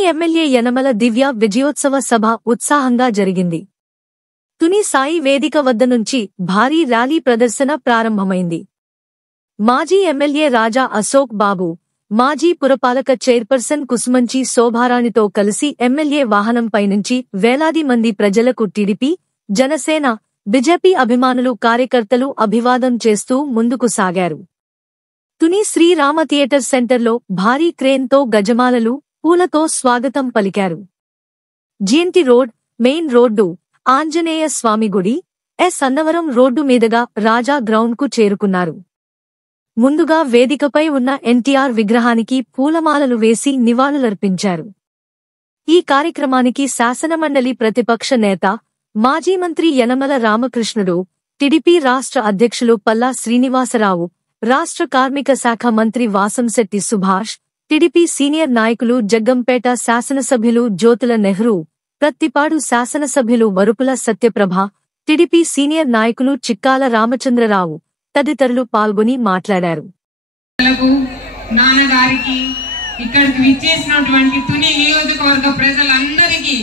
Tuni MLA Yanamala దివ్య విజయోత్సవ సభ ఉత్సాహంగా జరిగింది. తుని సాయి వేదిక వద్ద నుంచి భారీ ర్యాలీ ప్రదర్శన ప్రారంభమైంది. మాజీ ఎమ్మెల్యే రాజా అశోక్ బాబు, మాజీ పురపాలక చైర్పర్సన్ కుసుమంచి శోభారాణితో కలిసి ఎమ్మెల్యే వాహనంపై నుంచి వేలాది మంది ప్రజలకు టీడీపీ, జనసేన, బీజేపీ అభిమానులు, కార్యకర్తలు అభివాదం చేస్తూ ముందుకు సాగారు. తుని శ్రీరామ థియేటర్ సెంటర్లో భారీ క్రేన్తో గజమాలలు, పూలతో స్వాగతం పలికారు. GNT road, main road, Anjaneya Swamy గుడి, ఎస్ అన్నవరం రోడ్డు మీదుగా రాజా గ్రౌండ్కు చేరుకున్నారు. ముందుగా వేదికపై ఉన్న ఎన్టీఆర్ విగ్రహానికి పూలమాలలు వేసి నివాళులర్పించారు. ఈ కార్యక్రమానికి శాసనమండలి ప్రతిపక్ష నేత, మాజీ మంత్రి యనమల రామకృష్ణుడు, టీడీపీ రాష్ట్ర అధ్యక్షులు పల్లా శ్రీనివాసరావు, రాష్ట్ర కార్మిక శాఖ మంత్రి వాసంశెట్టి సుభాష్, టీడీపీ సీనియర్ నాయకులు జగ్గంపేట శాసనసభ్యులు జ్యోతుల నెహ్రూ, ప్రత్తిపాడు శాసనసభ్యులు వరుపుల సత్యప్రభ, టీడీపీ సీనియర్ నాయకులు చిక్కాల రామచంద్రరావు తదితరులు పాల్గొని మాట్లాడారు. నాన్నగారికి, ఇక్కడికి విచ్చేసినటువంటి తుని నియోజకవర్గ ప్రజలందరికీ,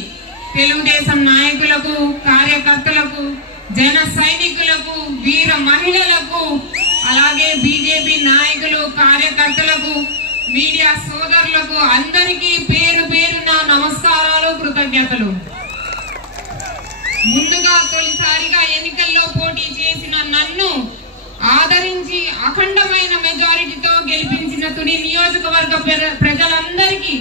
తెలుగుదేశం నాయకులకు, కార్యకర్తలకు, జన సైనికులకు, వీర మహిళలకు, అలాగే బీజేపీ నాయకులు, కార్యకర్తలకు, మీడియా సోదరులకు అందరికీ పేరు పేరున నమస్కారాలు, కృతజ్ఞతలు. ముందుగా తొలిసారిగా ఎన్నికల్లో పోటీ చేసిన నన్ను ఆదరించి అఖండమైన మెజారిటీతో గెలిపించిన తుని నియోజకవర్గ ప్రజలందరికీ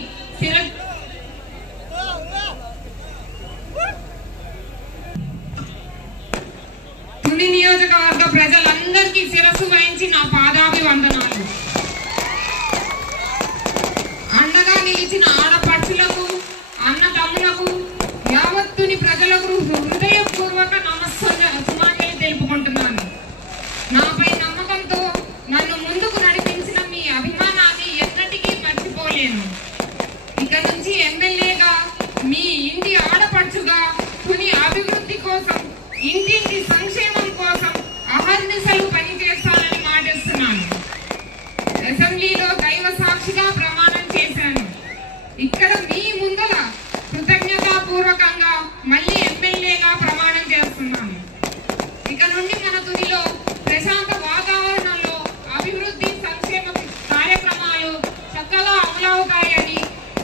శిరస్సు వహించి నా పాదాభివందనాలు. అండగా నిలిచిన ఆడపడుచులకు, అన్నదమ్ములకు, యావత్తుని ప్రజలకు హృదయపూర్వక నమస్సుమాంజలి తెలుపుకుంటున్నాను. నాపై నమ్మకంతో నన్ను ముందుకు నడిపించిన మీ అభిమానాన్ని ఎన్నటికీ మర్చిపోలేను. ఇక నుంచి ఎమ్మెల్యేగా, మీ ఇంటి ఆడపడుచుగా తుని అభివృద్ధి కోసం, ఇంటింటి సంక్షేమం కోసం అహర్నిశలు పనిచేస్తానని మాటిస్తున్నాను. అసెంబ్లీలో దైవ సాక్షిగా ప్రమాణం చేశాను. ఇక్కడ మీ ముందర కృతజ్ఞతాపూర్వకంగా మళ్ళీ ఎమ్మెల్యేగా ప్రమాణం చేస్తున్నాను. ఇక నుండి మన తునిలో ప్రశాంత వాతావరణంలో అభివృద్ధి, సంక్షేమ కార్యక్రమాలు చక్కగా అమలవుతాయని,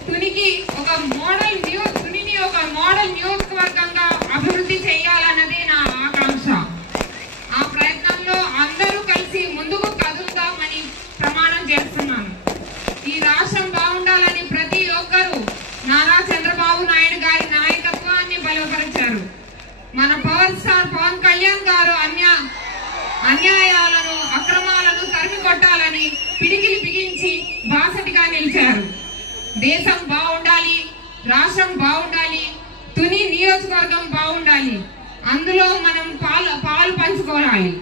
తునిని ఒక మోడల్ నియోజకవర్గంగా అభివృద్ధి చేయాలన్నది నా ఆకాంక్ష. ఆ ప్రయత్నంలో అందరూ కలిసి ముందుకు కదులుతామని ప్రమాణం చేస్తున్నాను. ఈ రాష్ట్రం బాగుండాలని ప్రతి ఒక్కరూ నారా చంద్రబాబు నాయుడు గారి నాయకత్వాన్ని బలపరిచారు. మన పవర్ స్టార్ పవన్ కళ్యాణ్ గారు అన్యాయాలను, అక్రమాలను తరిమి కొట్టాలని పిడికిలి బిగించి బాసటిగా నిలిచారు. దేశం బాగుండాలి, రాష్ట్రం బాగుండాలి, తుని నియోజకవర్గం బాగుండాలి. అందులో మనం పాలు పంచుకోవాలి.